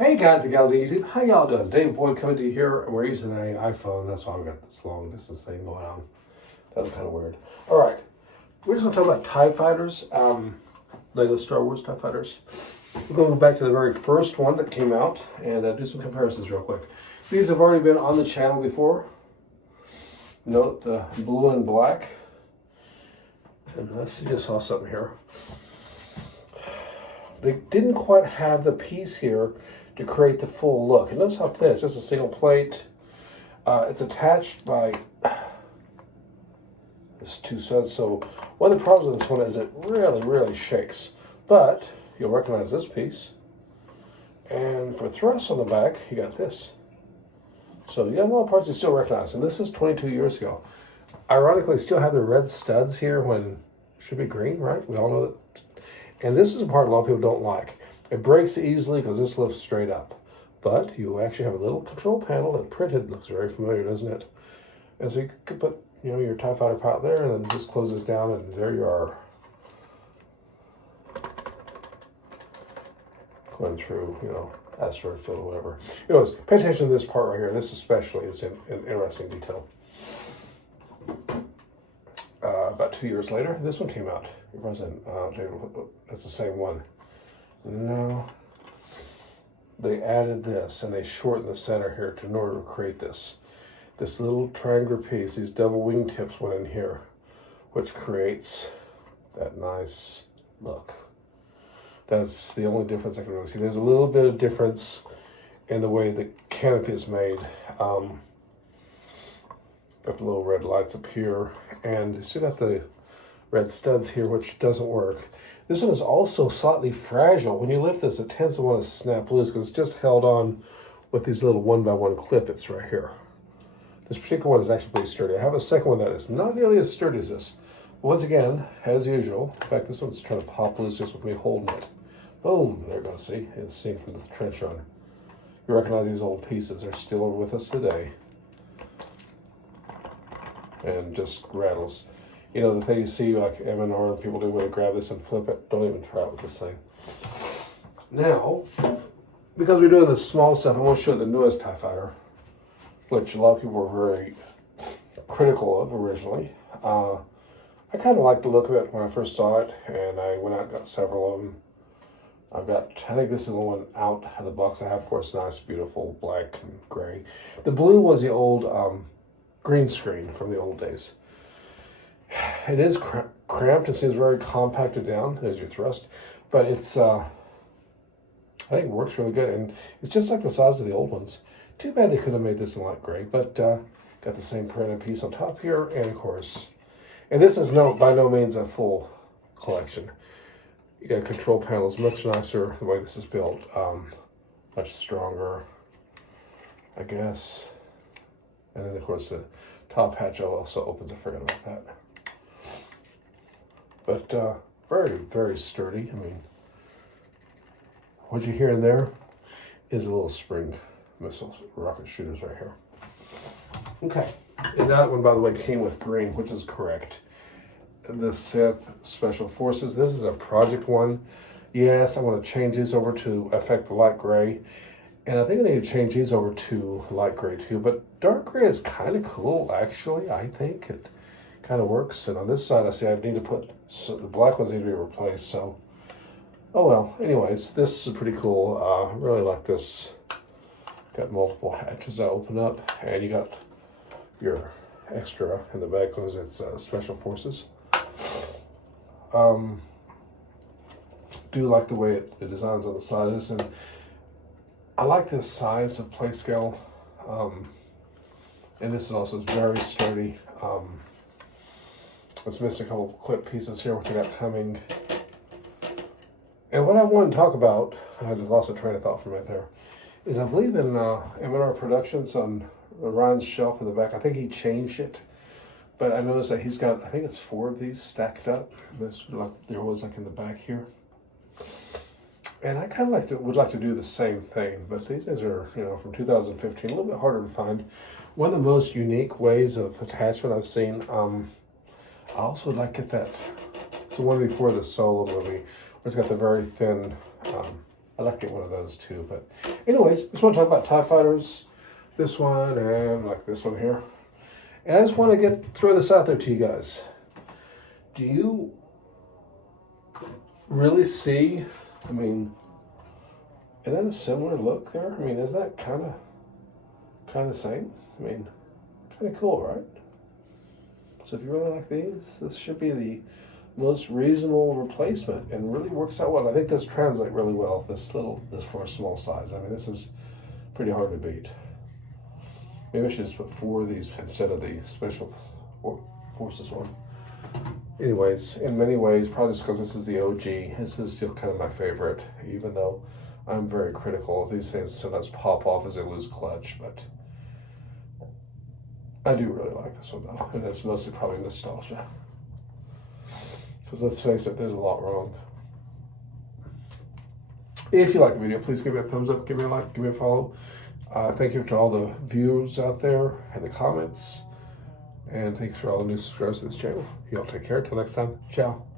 Hey guys and gals on YouTube, how y'all doing? Dave Boyd coming to you here, and we're using an iPhone. That's why I've got this long distance thing going on. That was kind of weird. All right, we're just going to talk about TIE Fighters, Lego Star Wars TIE Fighters. We're going to go back to the very first one that came out and do some comparisons real quick. These have already been on the channel before. Note the blue and black. And let's see, just saw something here. They didn't quite have the piece here to create the full look. And notice how thin, it's just a single plate. It's attached by this two studs. So one of the problems with this one is it really shakes. But you'll recognize this piece. And for thrust on the back, you got this. So you got a lot of parts you still recognize. And this is 22 years ago. Ironically, still have the red studs here when it should be green, right? We all know that. And this is a part a lot of people don't like. It breaks easily because this lifts straight up. But you actually have a little control panel that printed. Looks very familiar, doesn't it? And so you could put, your TIE Fighter pot there, and then just closes down, and there you are. Going through, asteroid field or whatever. Anyways, pay attention to this part right here. This especially is an interesting detail. About 2 years later, this one came out. It wasn't, that's the same one. No. They added this, and they shortened the center here in order to create this. This little triangular piece, these double wingtips went in here, which creates that nice look. That's the only difference I can really see. There's a little bit of difference in the way the canopy is made. Got the little red lights up here, and it's still got the red studs here, which doesn't work. This one is also slightly fragile. When you lift this, it tends to want to snap loose because it's just held on with these little 1x1 clip-its right here. This particular one is actually pretty sturdy. I have a second one that is not nearly as sturdy as this. But once again, as usual, in fact, this one's trying to pop loose just with me holding it. Boom, there you go, see? It's seen from the trench run. You recognize these old pieces. They're still with us today. And just rattles. The thing you see like M&R people do when they grab this and flip it, don't even try it with this thing. Now, because we're doing the small stuff, I want to show the newest TIE Fighter, which a lot of people were very critical of originally. I kind of liked the look of it when I first saw it, and I went out and got several of them. I think this is the one out of the box I have, of course, nice, beautiful black and gray. The blue was the old green screen from the old days. It is cramped. It seems very compacted down. There's your thrust. But it's, I think it works really good. And it's just like the size of the old ones. Too bad they could have made this in light gray. But got the same printed piece on top here. And of course, and this is by no means a full collection. You got control panels, much nicer the way this is built. Much stronger, I guess. And then, of course, the top hatch also opens. I forgot about that. But very sturdy. I mean, what you hear in there is a little spring missile rocket shooters right here. Okay. And that one, by the way, came with green, which is correct. The Sith Special Forces. This is a project one. Yes, I want to change these over to affect the light gray. And I think I need to change these over to light gray too. But dark gray is kind of cool, actually. I think it kind of works. And on this side, I see I need to put, so the black ones need to be replaced. So, oh well. Anyways, this is pretty cool. Really like this. Got multiple hatches that open up. And you got your extra in the back because it's Special Forces. Do like the way the designs on the side is. And I like this size of play scale, and this is also very sturdy. It's missing a couple clip pieces here, which I got coming. And what I want to talk about, I had lost a train of thought from right there, is I believe in M&R Productions on Ryan's shelf in the back. I think he changed it, but I noticed that he's got, I think it's 4 of these stacked up. There's like there was like in the back here. And I kind of would like to do the same thing, but these things are, from 2015, a little bit harder to find. One of the most unique ways of attachment I've seen, I also would like to get that, it's the one before the Solo movie, where it's got the very thin I'd like to get one of those too. But anyways, just want to talk about TIE Fighters. This one and like this one here. And I just want to throw this out there to you guys. Do you really see, I mean, isn't that a similar look there? I mean, is that kind of the same? I mean, kind of cool, right? So if you really like these, this should be the most reasonable replacement and really works out well. I think this translates really well, this for a small size. I mean, this is pretty hard to beat. Maybe I should just put 4 of these instead of the Special Forces one. Anyways, in many ways, probably just because this is the OG, this is still kind of my favorite, even though I'm very critical of these things. Sometimes pop off as they lose clutch, but I do really like this one though, and it's mostly probably nostalgia. Because let's face it, there's a lot wrong. If you like the video, please give me a thumbs up, give me a like, give me a follow. Thank you to all the viewers out there and the comments. And thanks for all the new subscribers to this channel. Y'all take care. Till next time. Ciao.